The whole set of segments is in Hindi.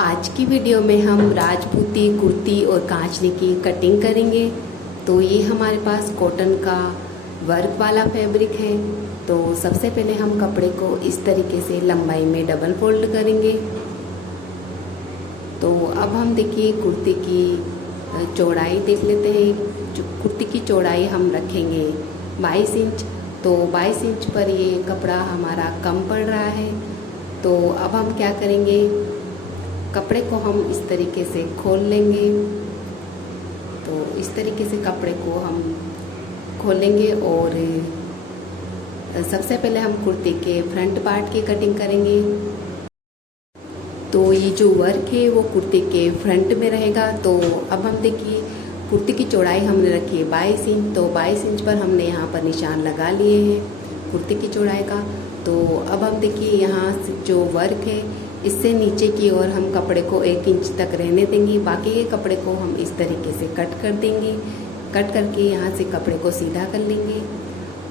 आज की वीडियो में हम राजपूती कुर्ती और कांचली की कटिंग करेंगे। तो ये हमारे पास कॉटन का वर्क वाला फैब्रिक है। तो सबसे पहले हम कपड़े को इस तरीके से लंबाई में डबल फोल्ड करेंगे। तो अब हम देखिए कुर्ती की चौड़ाई देख लेते हैं। जो कुर्ती की चौड़ाई हम रखेंगे 22 इंच। तो 22 इंच पर ये कपड़ा हमारा कम पड़ रहा है। तो अब हम क्या करेंगे, कपड़े को हम इस तरीके से खोल लेंगे। तो इस तरीके से कपड़े को हम खोलेंगे और सबसे पहले हम कुर्ती के फ्रंट पार्ट की कटिंग करेंगे। तो ये जो वर्क है वो कुर्ती के फ्रंट में रहेगा। तो अब हम देखिए कुर्ती की चौड़ाई हमने रखी है 22 इंच। तो 22 इंच पर हमने यहाँ पर निशान लगा लिए हैं कुर्ती की चौड़ाई का। तो अब हम देखिए यहाँ से जो वर्क है इससे नीचे की ओर हम कपड़े को 1 इंच तक रहने देंगे। बाकी के कपड़े को हम इस तरीके से कट कर देंगे। कट करके यहाँ से कपड़े को सीधा कर लेंगे।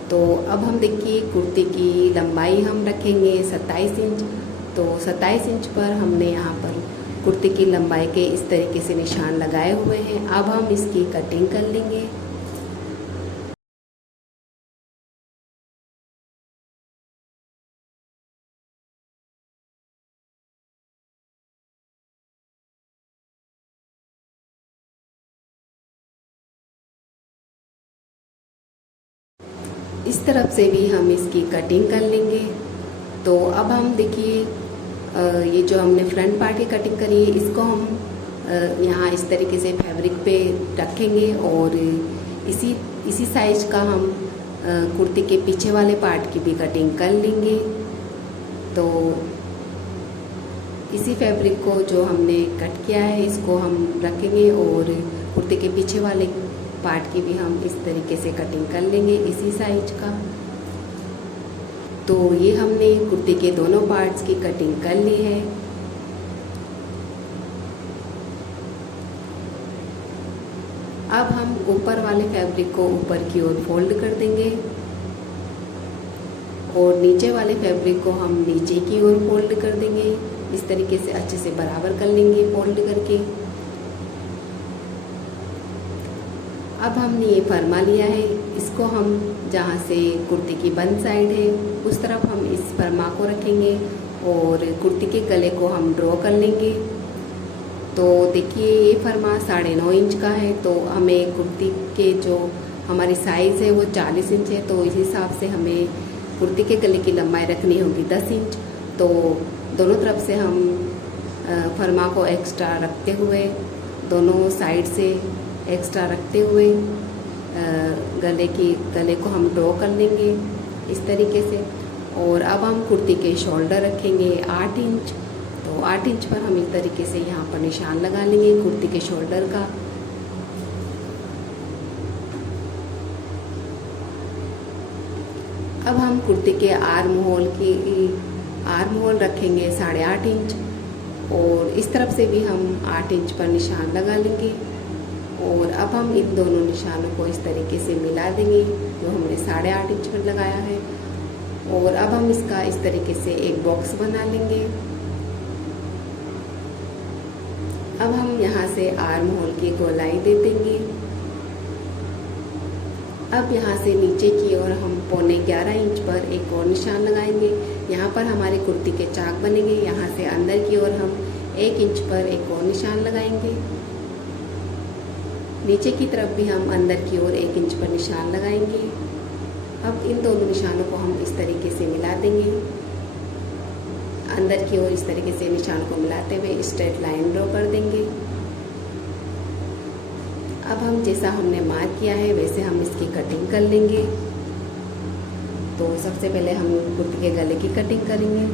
तो अब हम देखिए कुर्ती की लंबाई हम रखेंगे 27 इंच। तो 27 इंच पर हमने यहाँ पर कुर्ती की लंबाई के इस तरीके से निशान लगाए हुए हैं। अब हम इसकी कटिंग कर लेंगे। इस तरफ से भी हम इसकी कटिंग कर लेंगे। तो अब हम देखिए ये जो हमने फ्रंट पार्ट की कटिंग करी है इसको हम यहाँ इस तरीके से फैब्रिक पे रखेंगे और इसी साइज का हम कुर्ती के पीछे वाले पार्ट की भी कटिंग कर लेंगे। तो इसी फैब्रिक को जो हमने कट किया है इसको हम रखेंगे और कुर्ती के पीछे वाले पार्ट की भी हम इस तरीके से कटिंग कर लेंगे इसी साइज का। तो ये हमने कुर्ती के दोनों पार्ट्स की कटिंग कर ली है। अब हम ऊपर वाले फैब्रिक को ऊपर की ओर फोल्ड कर देंगे और नीचे वाले फैब्रिक को हम नीचे की ओर फोल्ड कर देंगे। इस तरीके से अच्छे से बराबर कर लेंगे फोल्ड करके। अब हमने ये फरमा लिया है, इसको हम जहाँ से कुर्ती की बंद साइड है उस तरफ हम इस फरमा को रखेंगे और कुर्ती के गले को हम ड्रॉ कर लेंगे। तो देखिए ये फरमा 9.5 इंच का है। तो हमें कुर्ती के जो हमारी साइज़ है वो 40 इंच है। तो इस हिसाब से हमें कुर्ती के गले की लंबाई रखनी होगी 10 इंच। तो दोनों तरफ से हम फरमा को एक्स्ट्रा रखते हुए, दोनों साइड से एक्स्ट्रा रखते हुए गले को हम ड्रॉ कर लेंगे इस तरीके से। और अब हम कुर्ती के शोल्डर रखेंगे 8 इंच। तो 8 इंच पर हम इस तरीके से यहाँ पर निशान लगा लेंगे कुर्ती के शोल्डर का। अब हम कुर्ती के आर्म होल रखेंगे 8.5 इंच और इस तरफ से भी हम 8 इंच पर निशान लगा लेंगे। और अब हम इन दोनों निशानों को इस तरीके से मिला देंगे जो हमने 8.5 इंच पर लगाया है। और अब हम इसका इस तरीके से एक बॉक्स बना लेंगे। अब हम यहाँ से आर्म होल की गोलाई दे देंगे। अब यहाँ से नीचे की ओर हम 11.25 इंच पर एक और निशान लगाएंगे। यहाँ पर हमारे कुर्ती के चाक बनेंगे। यहाँ से अंदर की ओर हम 1 इंच पर एक और निशान लगाएंगे। नीचे की तरफ भी हम अंदर की ओर 1 इंच पर निशान लगाएंगे। अब इन दोनों निशानों को हम इस तरीके से मिला देंगे। अंदर की ओर इस तरीके से निशान को मिलाते हुए स्ट्रेट लाइन ड्रॉ कर देंगे। अब हम जैसा हमने मार्क किया है वैसे हम इसकी कटिंग कर लेंगे। तो सबसे पहले हम कुर्ती के गले की कटिंग करेंगे।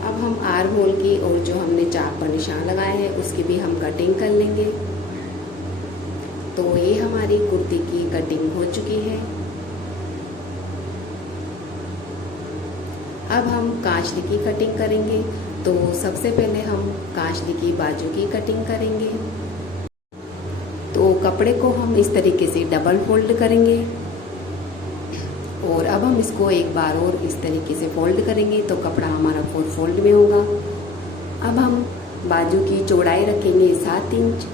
अब हम आर्म होल की और जो हमने चाक पर निशान लगाए हैं उसकी भी हम कटिंग कर लेंगे। तो ये हमारी कुर्ती की कटिंग हो चुकी है। अब हम कांचली की कटिंग करेंगे। तो सबसे पहले हम कांचली की बाजू की कटिंग करेंगे। तो कपड़े को हम इस तरीके से डबल फोल्ड करेंगे और अब हम इसको एक बार और इस तरीके से फोल्ड करेंगे तो कपड़ा हमारा 4 फोल्ड में होगा। अब हम बाजू की चौड़ाई रखेंगे 7 इंच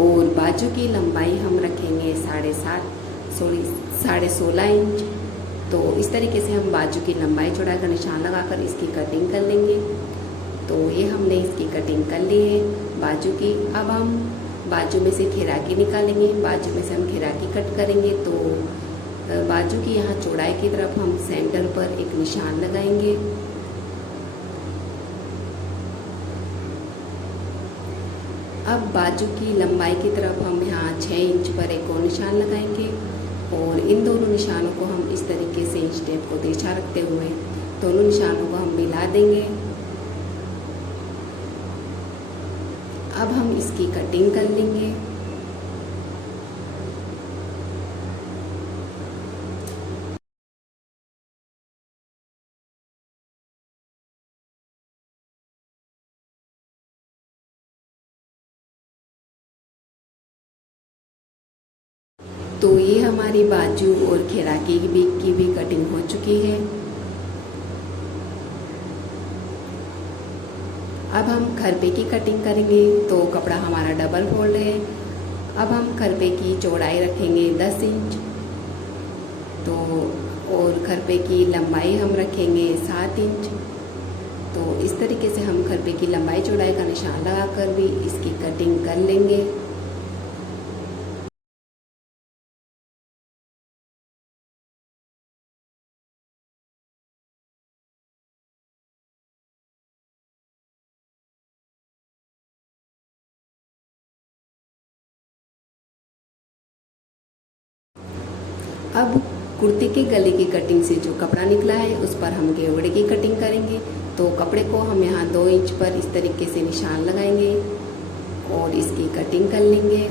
और बाजू की लंबाई हम रखेंगे 16.5 इंच। तो इस तरीके से हम बाजू की लंबाई चौड़ाई का निशान लगाकर इसकी कटिंग कर लेंगे। तो ये हमने इसकी कटिंग कर ली है बाजू की। अब हम बाजू में से खिराकी निकालेंगे, बाजू में से हम खिराकी कट करेंगे। तो बाजू की यहाँ चौड़ाई की तरफ हम सेंटर पर एक निशान लगाएंगे। अब बाजू की लंबाई की तरफ हम यहाँ 6 इंच पर एक और निशान लगाएंगे और इन दोनों निशानों को हम इस तरीके से इंच टेप को तिरछा रखते हुए दोनों निशानों को हम मिला देंगे। अब हम इसकी कटिंग कर लेंगे। तो ये हमारी बाजू और खिराकी की भी कटिंग हो चुकी है। अब हम खरपे की कटिंग करेंगे। तो कपड़ा हमारा डबल फोल्ड है। अब हम खरपे की चौड़ाई रखेंगे 10 इंच तो और खरपे की लंबाई हम रखेंगे 7 इंच। तो इस तरीके से हम खरपे की लंबाई चौड़ाई का निशान लगाकर भी इसकी कटिंग कर लेंगे। अब कुर्ती के गले की कटिंग से जो कपड़ा निकला है उस पर हम घेवड़े की कटिंग करेंगे। तो कपड़े को हम यहाँ 2 इंच पर इस तरीके से निशान लगाएंगे और इसकी कटिंग कर लेंगे।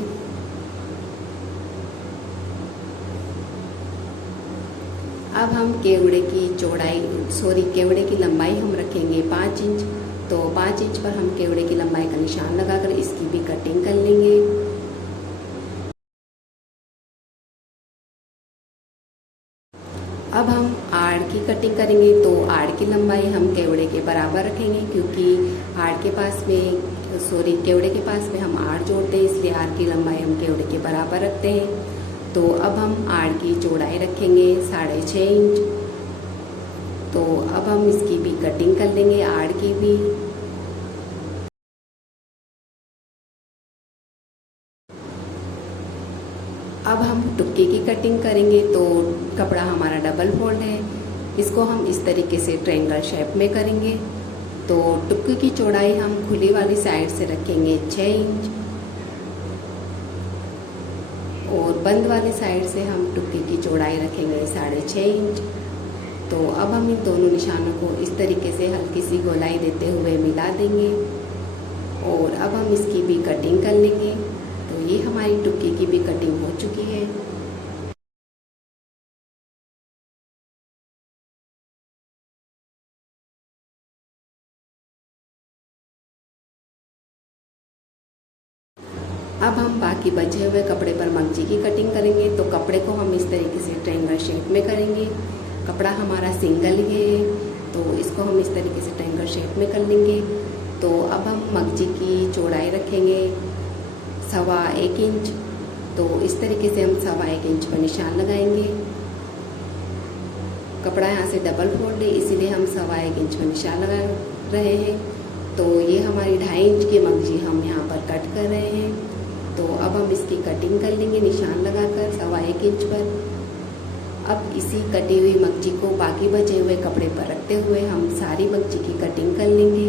अब हम केवड़े की लंबाई हम रखेंगे 5 इंच। तो 5 इंच पर हम केवड़े की लंबाई का निशान लगाकर इसकी भी कटिंग कर लेंगे। अब हम आड़ की कटिंग करेंगे। तो आड़ की लंबाई हम केवड़े के बराबर रखेंगे क्योंकि केवड़े के पास में हम आड़ जोड़ते हैं, इसलिए आड़ की लंबाई हम केवड़े के बराबर रखते हैं। तो अब हम आड़ की चौड़ाई रखेंगे 6.5 इंच। तो अब हम इसकी भी कटिंग कर लेंगे, आड़ की भी। अब हम टुक्के की कटिंग करेंगे। तो कपड़ा हमारा डबल फोल्ड है, इसको हम इस तरीके से ट्रायंगल शेप में करेंगे। तो टुक्के की चौड़ाई हम खुली वाली साइड से रखेंगे 6 इंच और बंद वाली साइड से हम टुक्के की चौड़ाई रखेंगे 6.5 इंच। तो अब हम इन दोनों निशानों को इस तरीके से हल्की सी गोलाई देते हुए मिला देंगे और अब हम इसकी भी कटिंग कर लेंगे। तो ये हमारी टुक्के की भी कटिंग हो चुकी है। अब हम बाकी बचे हुए कपड़े पर मंगजी की कटिंग करेंगे। तो कपड़े को हम इस तरीके से ट्रायंगल शेप में करेंगे। कपड़ा हमारा सिंगल ही है तो इसको हम इस तरीके से ट्रायंगल शेप में कर लेंगे। तो अब हम मंगजी की चौड़ाई रखेंगे 1.25 इंच। तो इस तरीके से हम 1.25 इंच पर निशान लगाएंगे। कपड़ा यहाँ से डबल फोल्ड है इसीलिए हम 1.25 इंच पर निशान लगा रहे हैं। तो ये हमारी 2.5 इंच की मंगजी हम यहाँ पर कट कर रहे हैं। तो अब हम इसकी कटिंग कर लेंगे निशान लगाकर 1.25 इंच पर। अब इसी कटी हुई मंगजी को बाकी बचे हुए कपड़े पर रखते हुए हम सारी मंगजी की कटिंग कर लेंगे।